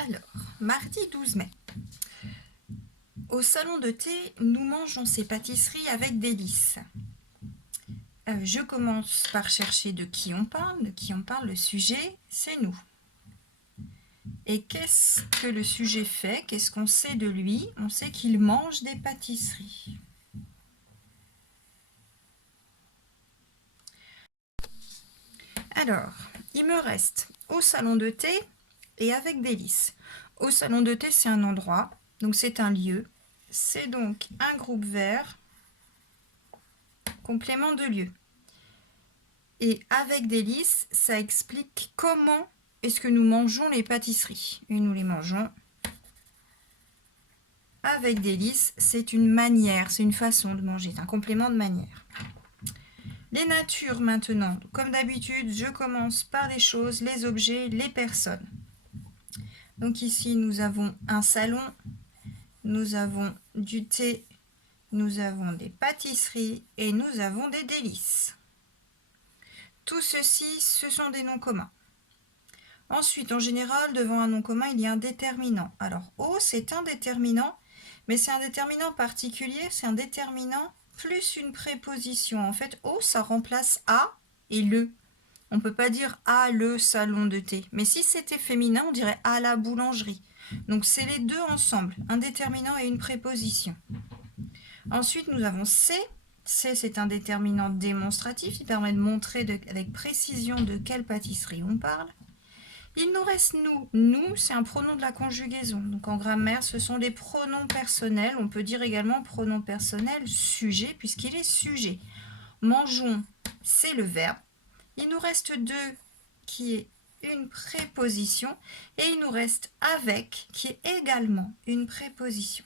Alors, mardi 12 mai. Au salon de thé, nous mangeons ces pâtisseries avec délices. Je commence par chercher de qui on parle. De qui on parle, le sujet, c'est nous. Et qu'est-ce que le sujet fait? Qu'est-ce qu'on sait de lui? On sait qu'il mange des pâtisseries. Alors, il me reste au salon de thé et avec délices. Au salon de thé, c'est un endroit, donc c'est un lieu. C'est donc un groupe vert, complément de lieu. Et avec délices, ça explique comment est-ce que nous mangeons les pâtisseries. Et nous les mangeons avec délices. C'est une manière, c'est une façon de manger, c'est un complément de manière. Les natures maintenant. Comme d'habitude, je commence par les choses, les objets, les personnes. Donc ici, nous avons un salon, nous avons du thé, nous avons des pâtisseries et nous avons des délices. Tout ceci, ce sont des noms communs. Ensuite, en général, devant un nom commun, il y a un déterminant. Alors, au, c'est un déterminant, mais c'est un déterminant particulier, c'est un déterminant plus une préposition. En fait, au, ça remplace à et le. On ne peut pas dire à le salon de thé. Mais si c'était féminin, on dirait à la boulangerie. Donc, c'est les deux ensemble, un déterminant et une préposition. Ensuite, nous avons C. C, c'est un déterminant démonstratif. Il permet de montrer avec précision de quelle pâtisserie on parle. Il nous reste nous. Nous, c'est un pronom de la conjugaison. Donc en grammaire, ce sont des pronoms personnels. On peut dire également pronom personnel sujet, puisqu'il est sujet. Mangeons, c'est le verbe. Il nous reste deux, qui est une préposition. Et il nous reste avec, qui est également une préposition.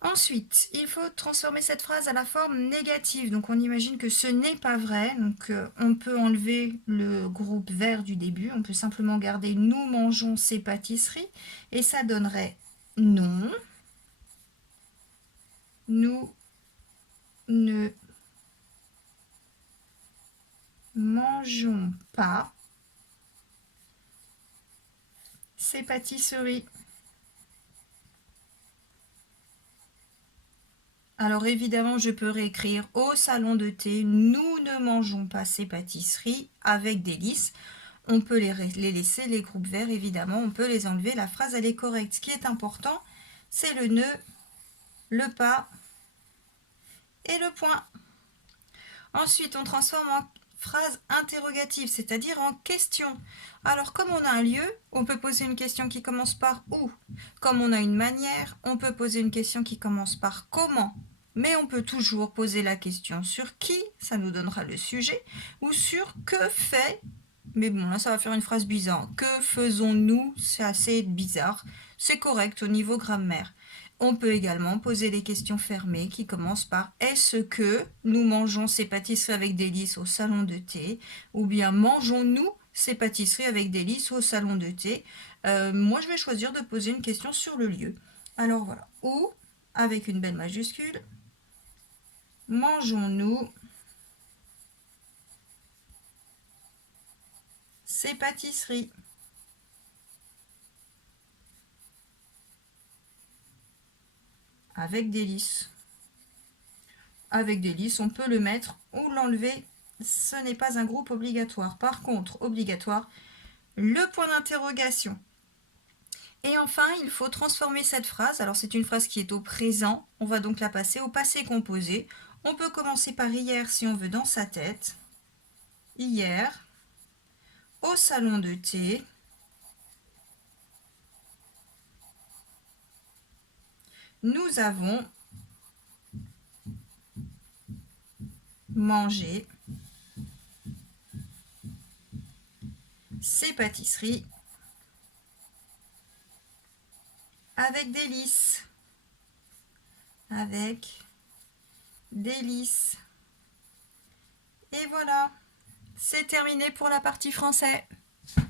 Ensuite, il faut transformer cette phrase à la forme négative. Donc on imagine que ce n'est pas vrai. Donc on peut enlever le groupe vert du début. On peut simplement garder nous mangeons ces pâtisseries. Et ça donnerait non. Nous ne mangeons pas ces pâtisseries. Alors évidemment, je peux réécrire au salon de thé, nous ne mangeons pas ces pâtisseries avec délices. On peut les laisser, les groupes verts, évidemment, on peut les enlever. La phrase, elle est correcte. Ce qui est important, c'est le ne, le pas et le point. Ensuite, on transforme en phrase interrogative, c'est-à-dire en question. Alors, comme on a un lieu, on peut poser une question qui commence par où. Comme on a une manière, on peut poser une question qui commence par comment. Mais on peut toujours poser la question sur qui, ça nous donnera le sujet, ou sur que fait. Mais bon, là, ça va faire une phrase bizarre. Que faisons-nous? C'est assez bizarre. C'est correct au niveau grammaire. On peut également poser des questions fermées qui commencent par « Est-ce que nous mangeons ces pâtisseries avec délices au salon de thé ?» ou bien « Mangeons-nous ces pâtisseries avec délices au salon de thé ?» Moi, je vais choisir de poser une question sur le lieu. Alors voilà. Où, avec une belle majuscule, mangeons-nous ces pâtisseries avec délices? Avec délices, on peut le mettre ou l'enlever. Ce n'est pas un groupe obligatoire. Par contre, obligatoire, le point d'interrogation. Et enfin, il faut transformer cette phrase. Alors, c'est une phrase qui est au présent. On va donc la passer au passé composé. On peut commencer par hier si on veut dans sa tête. Hier, au salon de thé, nous avons mangé ces pâtisseries avec délices. Avec délices. Et voilà, c'est terminé pour la partie français.